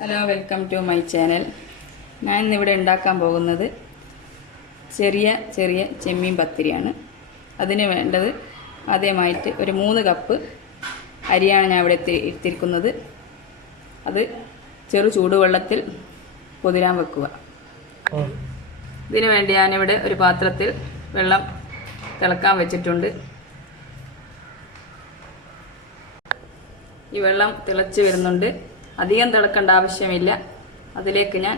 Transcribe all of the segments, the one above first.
Hello, welcome to my channel. ഞാൻ ഇന്നിവിടെ ഉണ്ടാക്കാൻ പോകുന്നത് ചെറിയ ചെറിയ ചെമ്മീൻ പത്തിരിയാണ്. അതിന് വേണ്ടത് ആദ്യമായിട്ട് ഒരു 3 കപ്പ് അരിയാണ് ഞാൻ ഇവിടെ എടുത്തിരിക്കുന്നത്. അത് ചെറു ചൂടുവെള്ളത്തിൽ പൊതിരാൻ വെക്കുക. ഇതിനു വേണ്ടി ഞാനിവിടെ ഒരു പാത്രത്തിൽ വെള്ളം തിളക്കാൻ വെച്ചിട്ടുണ്ട്. ഈ വെള്ളം തിളച്ച് വരുന്നുണ്ട്. അധികം തിളക്കേണ്ട ആവശ്യമില്ല. അതിലേക്ക് ഞാൻ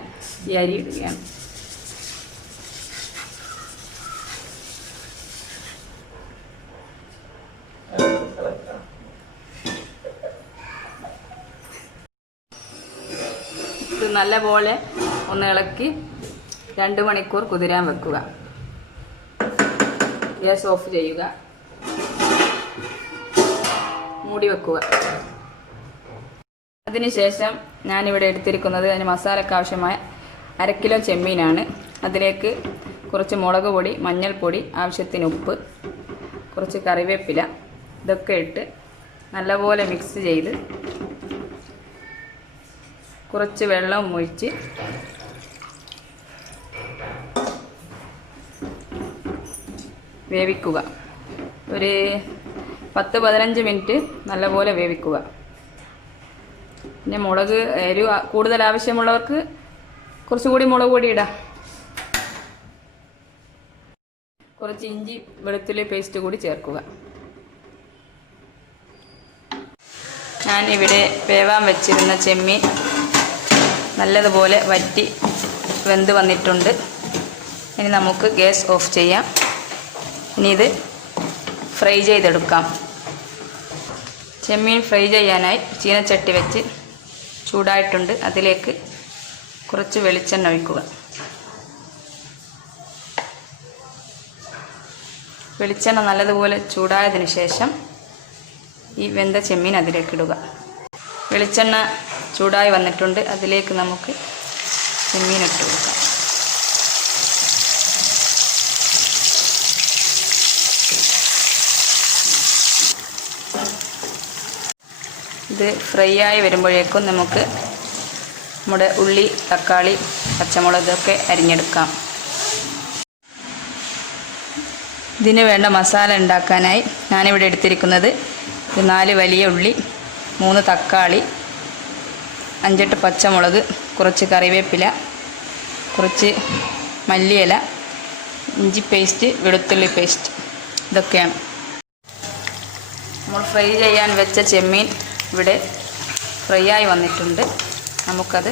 ഈ അരി ഇടുകയാണ്. ഇത് നല്ലപോലെ ഒന്ന് ഇളക്കി 2 മണിക്കൂർ കുതിരാൻ വെക്കുക. ഗ്യാസ് ഓഫ് ചെയ്യുക. മൂടി വെക്കുക. അതിനുശേഷം ഞാനിവിടെ എടുത്തിരിക്കുന്നത് അതിന് മസാലയ്ക്ക് ആവശ്യമായ 1/2 കിലോ ചെമ്മീനാണ്. അതിലേക്ക് കുറച്ച് മുളക് പൊടി, മഞ്ഞൾപ്പൊടി, ആവശ്യത്തിന് ഉപ്പ്, കുറച്ച് കറിവേപ്പില ഇതൊക്കെ ഇട്ട് നല്ലപോലെ മിക്സ് ചെയ്ത് കുറച്ച് വെള്ളം ഒഴിച്ച് വേവിക്കുക. ഒരു 10-15 മിനിറ്റ് നല്ലപോലെ വേവിക്കുക. പിന്നെ മുളക് എരിവ് കൂടുതൽ ആവശ്യമുള്ളവർക്ക് കുറച്ചുകൂടി മുളക് പൊടി ഇടാം. കുറച്ച് ഇഞ്ചി വെളുത്തുള്ളി പേസ്റ്റ് കൂടി ചേർക്കുക. ഞാനിവിടെ വേവാൻ വെച്ചിരുന്ന ചെമ്മീൻ നല്ലതുപോലെ വറ്റി വെന്ത് വന്നിട്ടുണ്ട്. ഇനി നമുക്ക് ഗ്യാസ് ഓഫ് ചെയ്യാം. ഇനി ഇത് ഫ്രൈ ചെയ്തെടുക്കാം. ചെമ്മീൻ ഫ്രൈ ചെയ്യാനായി ചീനച്ചട്ടി വെച്ച് ചൂടായിട്ടുണ്ട്. അതിലേക്ക് കുറച്ച് വെളിച്ചെണ്ണ ഒഴിക്കുക. വെളിച്ചെണ്ണ നല്ലതുപോലെ ചൂടായതിനു ശേഷം ഈ വെന്ത ചെമ്മീൻ അതിലേക്ക് ഇടുക. വെളിച്ചെണ്ണ ചൂടായി വന്നിട്ടുണ്ട്. അതിലേക്ക് നമുക്ക് ചെമ്മീൻ ഇട്ട് കൊടുക്കാം. ഇത് ഫ്രൈ ആയി വരുമ്പോഴേക്കും നമുക്ക് നമ്മുടെ ഉള്ളി, തക്കാളി, പച്ചമുളകൊക്കെ അരിഞ്ഞെടുക്കാം. ഇതിന് വേണ്ട മസാല ഉണ്ടാക്കാനായി ഞാനിവിടെ എടുത്തിരിക്കുന്നത് 4 വലിയ ഉള്ളി, 3 തക്കാളി, 5-8 പച്ചമുളക്, കുറച്ച് കറിവേപ്പില, കുറച്ച് മല്ലിയില, ഇഞ്ചി പേസ്റ്റ്, വെളുത്തുള്ളി പേസ്റ്റ് ഇതൊക്കെയാണ്. നമ്മൾ ഫ്രൈ ചെയ്യാൻ വെച്ച ചെമ്മീൻ ഇവിടെ ഫ്രൈ ആയി വന്നിട്ടുണ്ട്. നമുക്കത്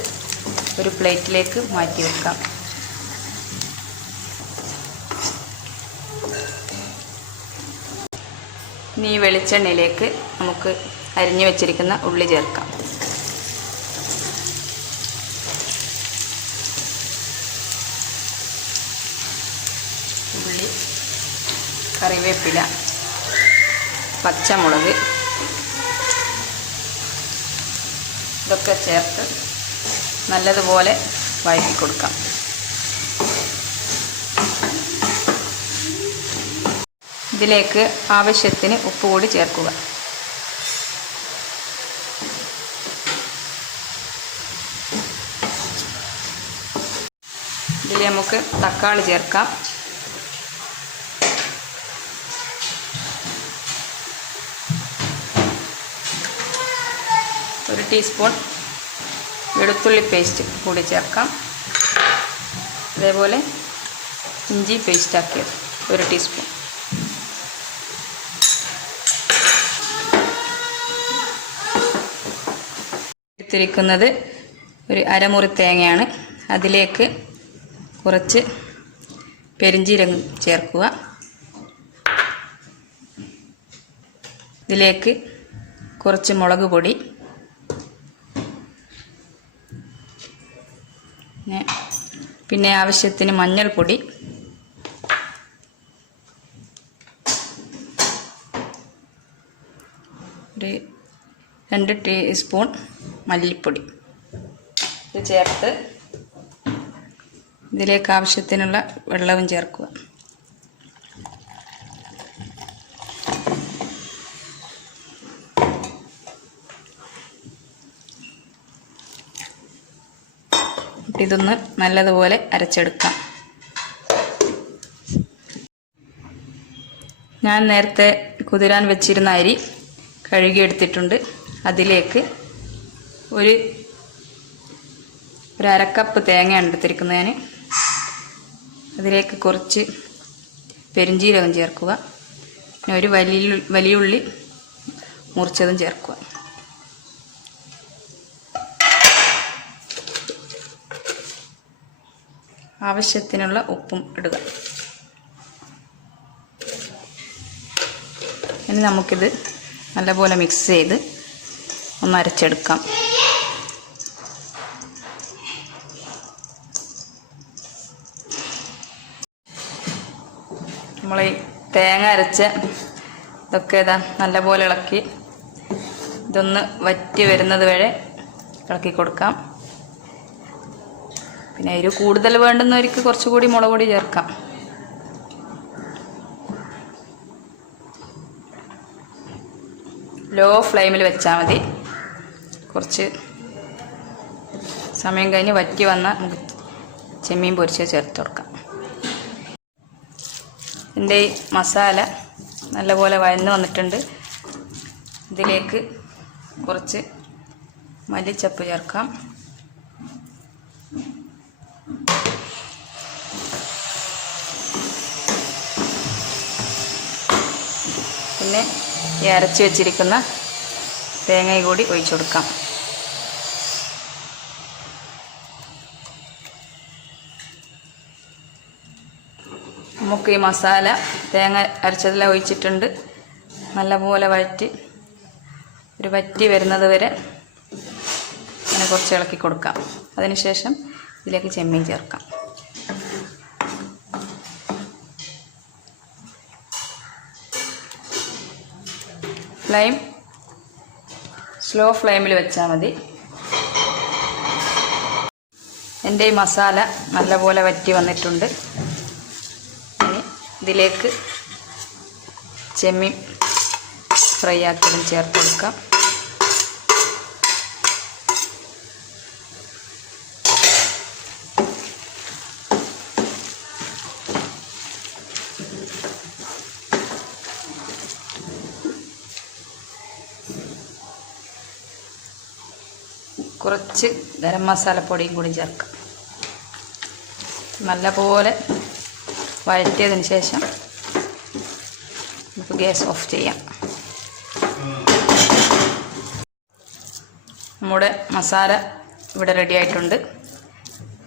ഒരു പ്ലേറ്റിലേക്ക് മാറ്റി വെക്കാം. ഇനി ഈ വെളിച്ചെണ്ണയിലേക്ക് നമുക്ക് അരിഞ്ഞു വെച്ചിരിക്കുന്ന ഉള്ളി ചേർക്കാം. ഉള്ളി, കറിവേപ്പില, പച്ചമുളക് ഇതൊക്കെ ചേർത്ത് നല്ലതുപോലെ വഴറ്റി കൊടുക്കാം. ഇതിലേക്ക് ആവശ്യത്തിന് ഉപ്പ് കൂടി ചേർക്കുക. ഇതിൽ നമുക്ക് തക്കാളി ചേർക്കാം. ഒരു ടീസ്പൂൺ വെളുത്തുള്ളി പേസ്റ്റ് കൂടി ചേർക്കാം. അതേപോലെ ഇഞ്ചി പേസ്റ്റ് ആക്കിയത് 1 ടീസ്പൂൺ. എടുത്തിരിക്കുന്നത് ഒരു അരമുറി തേങ്ങയാണ്. അതിലേക്ക് കുറച്ച് പെരിഞ്ജീരകം ചേർക്കുക. ഇതിലേക്ക് കുറച്ച് മുളക് പൊടി, പിന്നെ ആവശ്യത്തിന് മഞ്ഞൾപ്പൊടി, ഒരു 2 ടീസ്പൂൺ മല്ലിപ്പൊടി ഇത് ചേർത്ത് ഇതിലേക്ക് ആവശ്യത്തിനുള്ള വെള്ളവും ചേർക്കുക. ഇതൊന്ന് നല്ലതുപോലെ അരച്ചെടുക്കാം. ഞാൻ നേരത്തെ കുതിരാൻ വെച്ചിരുന്ന അരി കഴുകിയെടുത്തിട്ടുണ്ട്. അതിലേക്ക് ഒരു അരക്കപ്പ് തേങ്ങയാണ് എടുത്തിരിക്കുന്നത് ഞാൻ. അതിലേക്ക് കുറച്ച് പെരിഞ്ചീരകം ചേർക്കുക. പിന്നെ ഒരു വലിയ ഉള്ളി മുറിച്ചതും ചേർക്കുക. ആവശ്യത്തിനുള്ള ഉപ്പും ഇടുക. ഇനി നമുക്കിത് നല്ലപോലെ മിക്സ് ചെയ്ത് ഒന്ന് അരച്ചെടുക്കാം. നമ്മൾ ഈ തേങ്ങ അരച്ച ഇതൊക്കെ ഇതാ നല്ലപോലെ ഇളക്കി ഇതൊന്ന് വറ്റി വരുന്നത് വരെ ഇളക്കി കൊടുക്കാം. പിന്നെ എരിവ് കൂടുതൽ വേണ്ടുന്നവർക്ക് കുറച്ചുകൂടി മുളക് പൊടി ചേർക്കാം. ലോ ഫ്ലെയിമിൽ വെച്ചാൽ മതി. കുറച്ച് സമയം കഴിഞ്ഞ് വറ്റി വന്നാൽ നമുക്ക് ചെമ്മീൻ പൊരിച്ച് ചേർത്ത് കൊടുക്കാം. ഇതിൻ്റെ ഈ മസാല നല്ലപോലെ വഴന്ന് വന്നിട്ടുണ്ട്. ഇതിലേക്ക് കുറച്ച് മല്ലിച്ചപ്പ് ചേർക്കാം. പിന്നെ ഈ അരച്ച് വെച്ചിരിക്കുന്ന തേങ്ങ കൂടി ഒഴിച്ചു കൊടുക്കാം. നമുക്ക് ഈ മസാല തേങ്ങ അരച്ചതെല്ലാം ഒഴിച്ചിട്ടുണ്ട്. നല്ലപോലെ വറ്റി വരുന്നത് വരെ അങ്ങനെ കുറച്ച് ഇളക്കി കൊടുക്കാം. അതിനുശേഷം ഇതിലേക്ക് ചെമ്മീൻ ചേർക്കാം. ഫ്ലെയിം സ്ലോ ഫ്ലെയിമിൽ വെച്ചാൽ മതി. എൻ്റെ ഈ മസാല നല്ലപോലെ വറ്റി വന്നിട്ടുണ്ട്. ഇനി ഇതിലേക്ക് ചെമ്മീൻ ഫ്രൈ ആക്കിയതും ചേർത്ത് കൊടുക്കാം. കുറച്ച് ഗരം മസാലപ്പൊടിയും കൂടി ചേർക്കാം. നല്ലപോലെ വഴറ്റിയതിന് ശേഷം നമുക്ക് ഗ്യാസ് ഓഫ് ചെയ്യാം. നമ്മുടെ മസാല ഇവിടെ റെഡി ആയിട്ടുണ്ട്.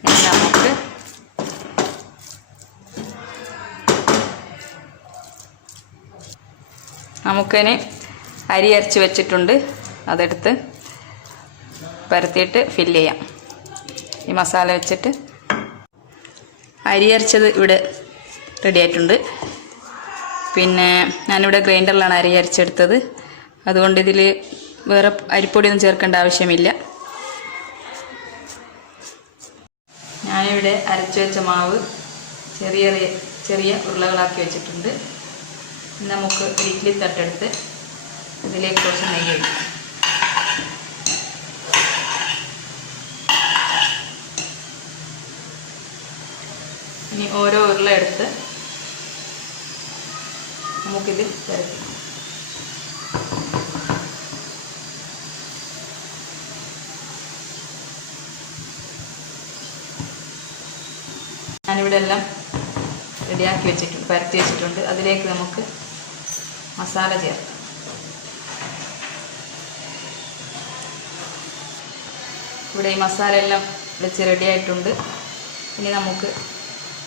ഇനി നമുക്കിനി അരി അരച്ച് വെച്ചിട്ടുണ്ട്. അതെടുത്ത് പരത്തിയിട്ട് ഫില്ല് ചെയ്യാം. ഈ മസാല വെച്ചിട്ട് അരി അരച്ചത് ഇവിടെ റെഡി ആയിട്ടുണ്ട്. പിന്നെ ഞാനിവിടെ ഗ്രൈൻഡറിലാണ് അരി അരച്ചെടുത്തത്. അതുകൊണ്ട് ഇതിൽ വേറെ അരിപ്പൊടിയൊന്നും ചേർക്കേണ്ട ആവശ്യമില്ല. ഞാനിവിടെ അരച്ചു വെച്ച മാവ് ചെറിയ ഉരുളകളാക്കി വെച്ചിട്ടുണ്ട്. നമുക്ക് ഒരു ഇഡ്ഡലി തട്ടെടുത്ത് ഇതിലേക്ക് കുറച്ച് നെയ്യ് ഒഴിക്കാം. ഇനി ഓരോ ഉരുള എടുത്ത് നമുക്കിത് പരത്താം. ഞാനിവിടെ എല്ലാം റെഡിയാക്കി വെച്ചിട്ടുണ്ട്, പരത്തി വെച്ചിട്ടുണ്ട്. അതിലേക്ക് നമുക്ക് മസാല ചേർക്കാം. ഇവിടെ ഈ മസാല എല്ലാം വെച്ച് റെഡിയായിട്ടുണ്ട്. ഇനി നമുക്ക്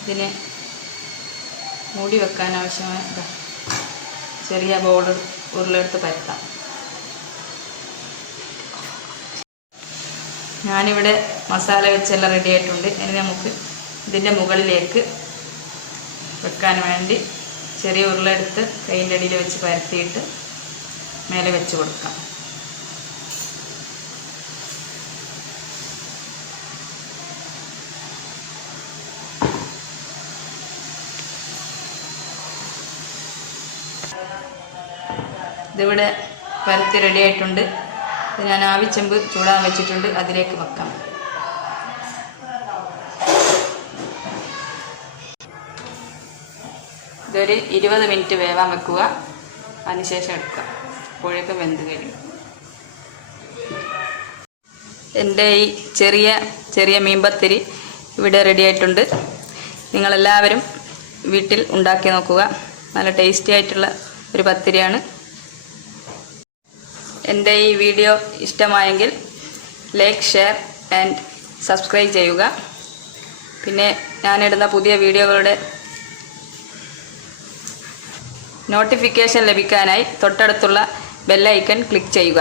ഇതിനെ മൂടി വെക്കാൻ ആവശ്യമായ ചെറിയ ഉരുളെടുത്ത് പരത്താം. ഞാനിവിടെ മസാല വെച്ചെല്ലാം റെഡി ആയിട്ടുണ്ട്. ഇനി നമുക്ക് ഇതിൻ്റെ മുകളിലേക്ക് വെക്കാൻ വേണ്ടി ചെറിയ ഉരുളെടുത്ത് കൈൻ്റെ അടിയിൽ വെച്ച് പരത്തിയിട്ട് മേലെ വെച്ച് കൊടുക്കാം. ഇതിവിടെ പരത്തി റെഡി ആയിട്ടുണ്ട്. ഇത് ഞാൻ ആവിച്ചെമ്പ് ചൂടാൻ വെച്ചിട്ടുണ്ട്. അതിലേക്ക് വെക്കാം. ഇതൊരു 20 മിനിറ്റ് വേവാൻ വെക്കുക. അതിനുശേഷം എടുക്കുക. അപ്പോഴേക്കും വെന്ത് കഴിയും. എൻ്റെ ഈ ചെറിയ മീൻ പത്തിരി ഇവിടെ റെഡി ആയിട്ടുണ്ട്. നിങ്ങളെല്ലാവരും വീട്ടിൽ ഉണ്ടാക്കി നോക്കുക. നല്ല ടേസ്റ്റി ആയിട്ടുള്ള ഒരു പത്തിരിയാണ്. എൻ്റെ ഈ വീഡിയോ ഇഷ്ടമായെങ്കിൽ ലൈക്ക്, ഷെയർ ആൻഡ് സബ്സ്ക്രൈബ് ചെയ്യുക. പിന്നെ ഞാനിടുന്ന പുതിയ വീഡിയോകളുടെ നോട്ടിഫിക്കേഷൻ ലഭിക്കാനായി തൊട്ടടുത്തുള്ള ബെൽ ഐക്കൺ ക്ലിക്ക് ചെയ്യുക.